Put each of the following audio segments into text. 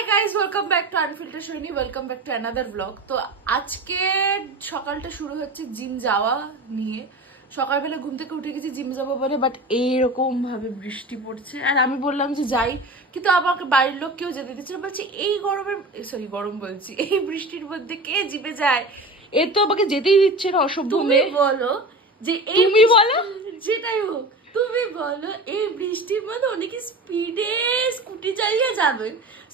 Hi guys, welcome back to unfilter Sohini, welcome back to another blog. তো আজকে সকালটা শুরু হচ্ছে জিম যাওয়া নিয়ে। সকালবেলা ঘুম থেকে উঠে গেছি জিম যাবো বলে, বাট এইরকম ভাবে বৃষ্টি পড়ছে আর আমি বললাম যে যাই, কিন্তু আমাকে বাড়ির লোক কেউ যেতে দিচ্ছে না। বলছি এই গরম বলছি, এই বৃষ্টির মধ্যে কে জিমে যায়? এ তো আমাকে যেতেই দিচ্ছে না, অসভ্য মেয়ে। বলো যে তুমি বলো, যেটাই হোক তুমি বলো, এই বৃষ্টির মধ্যে অনেকে স্পিডে স্কুটি চালিয়ে যাবে।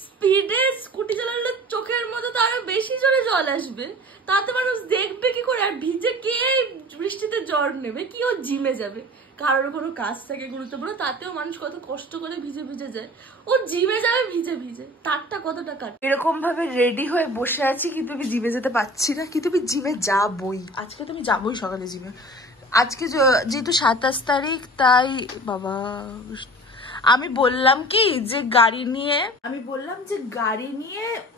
স্পিডে স্কুটি চালালে চোখের মধ্যে তো আরো বেশি জোরে জল আসবে, তাতে মানুষ দেখবে কি করে? আর ভিজে কে বৃষ্টিতে জ্বর নেবে? কি ও জিমে যাবে? কারোর কোনো কাজ থাকে গুরুত্বপূর্ণ, তাতেও মানুষ কত কষ্ট করে ভিজে ভিজে যায়, ও জিমে যাবে ভিজে ভিজে, তারটা কতটা কাট। এরকম ভাবে রেডি হয়ে বসে আছি, কিন্তু আমি জিমে যেতে পারছি না, কিন্তু আমি জিমে যাবই। আজকে তো আমি যাবই সকালে জিমে। আজকে যেহেতু 27 তারিখ, তাই বাবা আমি বললাম কি যে গাড়ি নিয়ে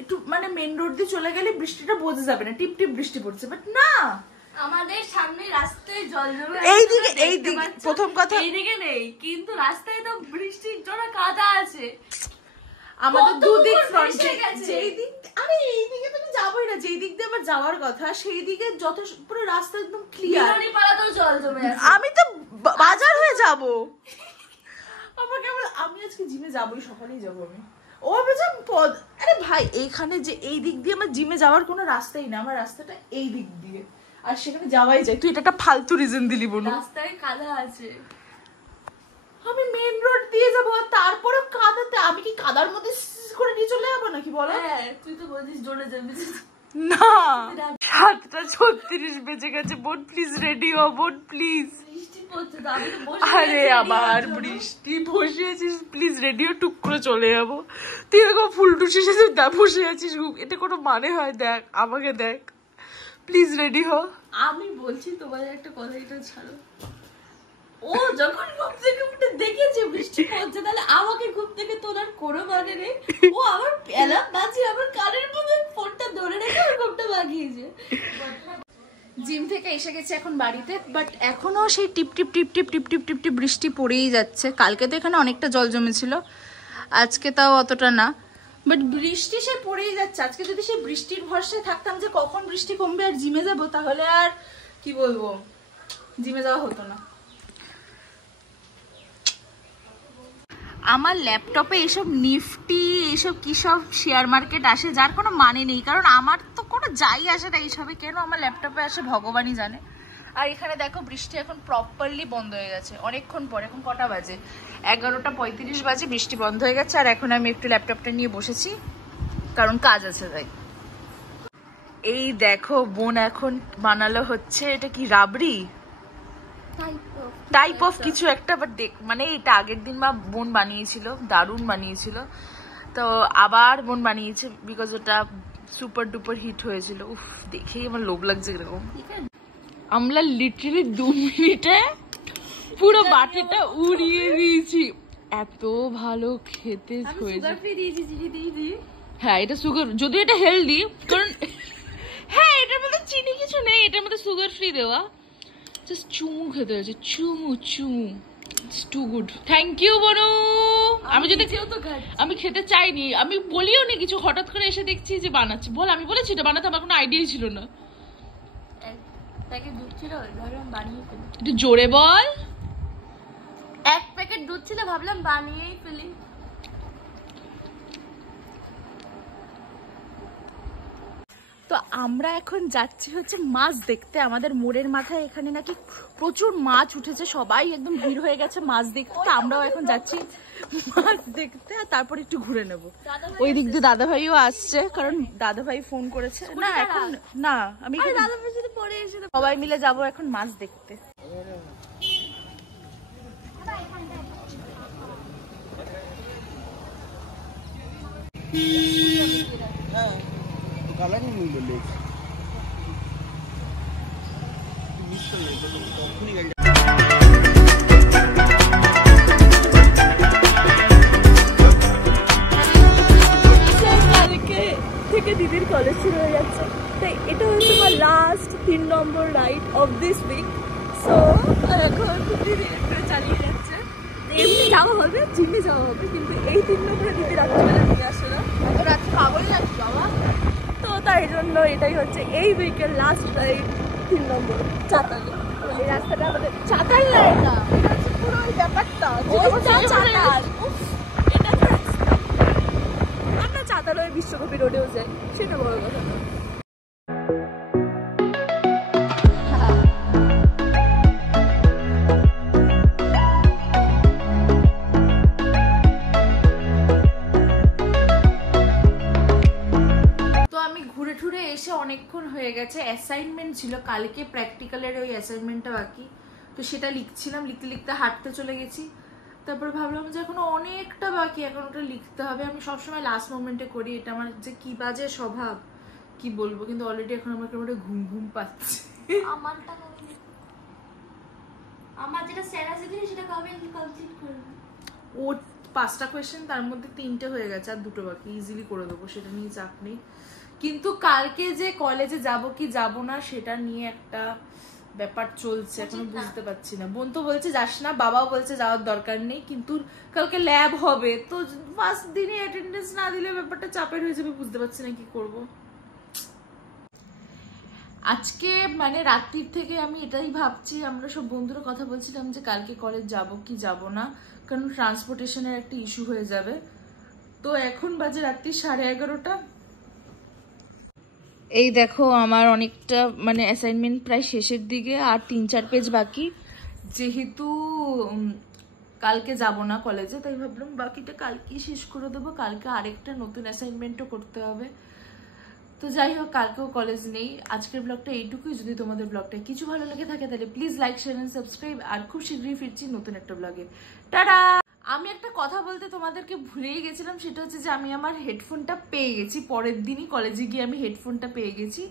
একটু মানে মেন রোড দিয়ে চলে গেলে বৃষ্টিটা বোঝা যাবে না, টিপ টিপ বৃষ্টি পড়ছে, বাট না, আমাদের সামনে রাস্তায় জল জমে এইদিকে প্রথম কথা এইদিকে নেই, কিন্তু রাস্তায় তো বৃষ্টির জন্য কাদা আছে। আমাদের দুদিক ফ্রন্টে যেই দিক, আরে এইদিকে তো আমি যাবোই না, যেই দিক দিয়ে আমার যাওয়ার কথা সেই দিকে যত পুরো রাস্তা একদম ক্লিয়ার। পাড়াতেও জল জমে আছে, আমি তো বাজার হয়ে যাব। আমি আজকে জিমে যাবোই, সকালেই যাবো আমি। ও বেজাম পদ, আরে ভাই এইখানে যে এই দিক দিয়ে আমার জিমে যাওয়ার কোনো রাস্তাই না, আমার রাস্তাটা এই দিক দিয়ে, আর সেখানে যাওয়াই যায়। তুই এটা একটা ফালতু রিজন দিলি বনু। রাস্তায় কাদা আছে, আমি মেন রোড দিয়ে যাবো, আর তারপরে কাদাতে আমি কি কাদার মধ্যে করে নিয়ে চলে যাবো নাকি বলো? হ্যাঁ তুই তো বলছিস জোরে যাবি না। 7:36 বেজে গেছে, বোন প্লিজ রেডি হও, বোন প্লিজ। আরে আবার বৃষ্টি, বসে আছিস, প্লিজ রেডি হও, টুক করে চলে যাবো। তুই এরকম ফুলটুসি সাথে বসে আছিস, এটা কোনো মানে হয়? দেখ আমাকে দেখ, প্লিজ রেডি হও। আমি বলছি তোমাদের একটা কথা, এটা ছাড়ো। ও যখন ঘুম থেকে উঠে দেখেছে বৃষ্টি পড়ছে, তাহলে আমাকে ঘুম থেকে তোলার কোনো মানে নেই। ও আমার অ্যালার্ম বাজিয়ে আমার কানের মধ্যে ফোনটা ধরে রেখে ওর ঘুমটা ভাগিয়েছে। জিম থেকে এসে গেছে এখন বাড়িতে, বাট এখনো সেই টিপ টিপ টিপ টিপ টিপ টিপ টিপ টিপ বৃষ্টি পড়েই যাচ্ছে। কালকে তো এখানে অনেকটা জল জমেছিল, আজকে তাও অতটা না, বাট বৃষ্টি সে পড়েই যাচ্ছে। আজকে যদি সে বৃষ্টির ভরসায় থাকতাম যে কখন বৃষ্টি কমবে আর জিমে যাব, তাহলে আর কি বলবো, জিমে যাওয়া হতো না। আমার ল্যাপটপে এসব নিফটি, এসব কি সব শেয়ার মার্কেট আসে, যার কোনো মানে নেই, কারণ আমার তো কোনো যাই আসে না এইসবে, কেন আমার ল্যাপটপে আসে ভগবানই জানে। আর এখানে দেখো বৃষ্টি এখন প্রপারলি বন্ধ হয়ে গেছে অনেকক্ষণ পর। এখন কটা বাজে? 11:35 বাজে, বৃষ্টি বন্ধ হয়ে গেছে। আর এখন আমি একটু ল্যাপটপটা নিয়ে বসেছি, কারণ কাজ আছে তাই। এই দেখো বোন এখন বানালো হচ্ছে, এটা কি রাবড়ি টাইপ অফ কিছু একটা, বাট মানে এটা আগের দিন মা বোন বানিয়েছিল, দারুণ বানিয়েছিল, তো আবার বোন বানিয়েছে, বিকজ ওটা সুপার ডুপার হিট হয়েছিল। উফ, দেখেই আমার লোভ লাগছে এরকম। আমরা লিটারালি 2 মিনিটে পুরো বাটিটা উড়িয়ে দিয়েছি, এত ভালো খেতে হয়েছে। হ্যাঁ এটা সুগার, যদি এটা হেলদি, কারণ হ্যাঁ এটার মধ্যে চিনি কিছু নেই, এটার মধ্যে সুগার ফ্রি দেওয়া। জাস্ট চুমু খেতে হয়েছে, চুমু চুমু, it's too good. Thank you বনু। আমি খেতে চাইনি, আমি বলিও নি কিছু, হঠাৎ করে এসে দেখছি যে বানাচ্ছি। বল, আমি বলেছি এটা বানাতে, আমার কোনো আইডিয়াই ছিল না। একটু জোরে বল। 1 প্যাকেট দুধ ছিল, ভাবলাম বানিয়েই ফেলি। তো আমরা এখন যাচ্ছি হচ্ছে মাছ দেখতে। আমাদের মোড়ের মাথায় এখানে নাকি প্রচুর মাছ উঠেছে, সবাই একদম ভিড় হয়ে গেছে মাছ দেখতে। তো আমরাও এখন যাচ্ছি মাছ দেখতে, আর তারপর একটু ঘুরে নেব। ওই দিক দিয়ে দাদা ভাইও আসছে, কারণ দাদা ভাই ফোন করেছে। না এখন না, আমি সবাই মিলে যাব এখন মাছ দেখতে। থেকে দিদির কলেজ শুরু হয়ে যাচ্ছে, তাই এটা হচ্ছে আমার last 3 number ride of this week. So এখন দিদি চালিয়ে যাচ্ছে, এমনি যাওয়া হবে, জিমে যাওয়া হবে, কিন্তু এই 3 নম্বরে দিদি রাত্রিবেলা নিয়ে আসে না। এটাই হচ্ছে এই উইকের লাস্ট রাইড 3 নম্বর চাতালে। এই রাস্তাটা আমাদের চাতাল না, এটা হচ্ছে পুরো ওই ব্যাপারটা চাতাল। এটা তো রাস্তা। আমরা চাতাল ওই বিশ্বকবি রোডেও যাই, সেটা বড় কথা না। অনেকক্ষণ হয়ে গেছে, অ্যাসাইনমেন্ট ছিল কালকে, প্র্যাকটিক্যালের ওই অ্যাসাইনমেন্টটা বাকি, তো সেটা লিখছিলাম, লিখতে লিখতে হাঁটতে চলে গেছি। তারপরে ভাবলাম যে এখনো অনেকটা বাকি, এখন ওটা লিখতে হবে। আমি সবসময় লাস্ট মোমেন্টে করি, এটা আমার যে কি বাজে স্বভাব কি বলবো, কিন্তু অলরেডি এখন আমার কেমন ঘুম ঘুম পাচ্ছে। আমার যেটা স্যার দিন সেটা কবে কমপ্লিট করব? ও 5টা কোয়েশ্চেন, তার মধ্যে 3টে হয়ে গেছে, আর 2টো বাকি, ইজিলি করে দেবো, সেটা নিয়ে চাপ নেই। কিন্তু কালকে যে কলেজে যাব কি যাব না সেটা নিয়ে একটা ব্যাপার চলছে, এখনো বুঝতে পারছি না। বোন তো বলছে যাস না, বাবাও বলছে যাওয়ার দরকার নেই, কিন্তু কালকে ল্যাব হবে, তো ফার্স্ট দিনে অ্যাটেন্ডেন্স না দিলে ব্যাপারটা চাপের হয়ে যাবে, বুঝতে পারছি না কি করব। আজকে মানে রাত্রির থেকে আমি এটাই ভাবছি, আমরা সব বন্ধুরা কথা বলছিলাম যে কালকে কলেজ যাব কি যাব না, কারণ ট্রান্সপোর্টেশনের একটা ইস্যু হয়ে যাবে। তো এখন বাজে রাত্রি 11:30। এই দেখো আমার অনেকটা মানে অ্যাসাইনমেন্ট প্রায় শেষের দিকে, আর 3-4 পেজ বাকি। যেহেতু কালকে যাব না কলেজে, তাই ভাবলাম বাকিটা কালকেই শেষ করে দেবো। কালকে আরেকটা নতুন অ্যাসাইনমেন্টও করতে হবে। তো যাই হোক, কালকেও কলেজ নেই। আজকের ব্লগটা এইটুকুই। যদি তোমাদের ব্লগটা কিছু ভালো লেগে থাকে তাহলে please like, share and subscribe. আর খুব শীঘ্রই ফিরছি নতুন একটা ব্লগে। টাটা। আমি একটা কথা বলতে তোমাদেরকে ভুলেই গেছিলাম, সেটা হচ্ছে যে আমি আমার হেডফোনটা পেয়ে গেছি। পরের দিনই কলেজে গিয়ে আমি হেডফোনটা পেয়ে গেছি।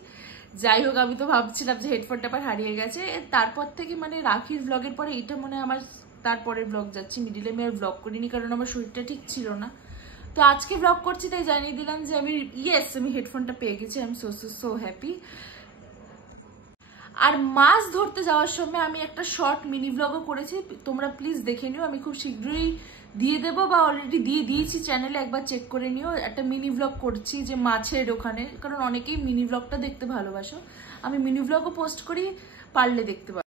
যাই হোক, আমি তো ভাবছিলাম যে হেডফোনটা আবার হারিয়ে গেছে। তারপর থেকে মানে রাখির ব্লগের পরে এটা মনে হয় আমার তারপরের ব্লগ যাচ্ছি। মিডিলে আমি আর ব্লগ করিনি, কারণ আমার শরীরটা ঠিক ছিল না। তো আজকে ব্লগ করছি, তাই জানিয়ে দিলাম যে আমি আমি হেডফোনটা পেয়ে গেছি। I am so happy. আর মাছ ধরতে যাওয়ার সময় আমি একটা শর্ট মিনি ব্লগও করেছি, তোমরা প্লিজ দেখে নিও। আমি খুব শীঘ্রই দিয়ে দেবো, বা অলরেডি দিয়ে দিয়েছি চ্যানেলে, একবার চেক করে নিও। একটা মিনি ব্লগ করছি যে মাছের ওখানে, কারণ অনেকেই মিনি ব্লগটা দেখতে ভালোবাসো। আমি মিনি ব্লগও পোস্ট করি, পারলে দেখতে পারো।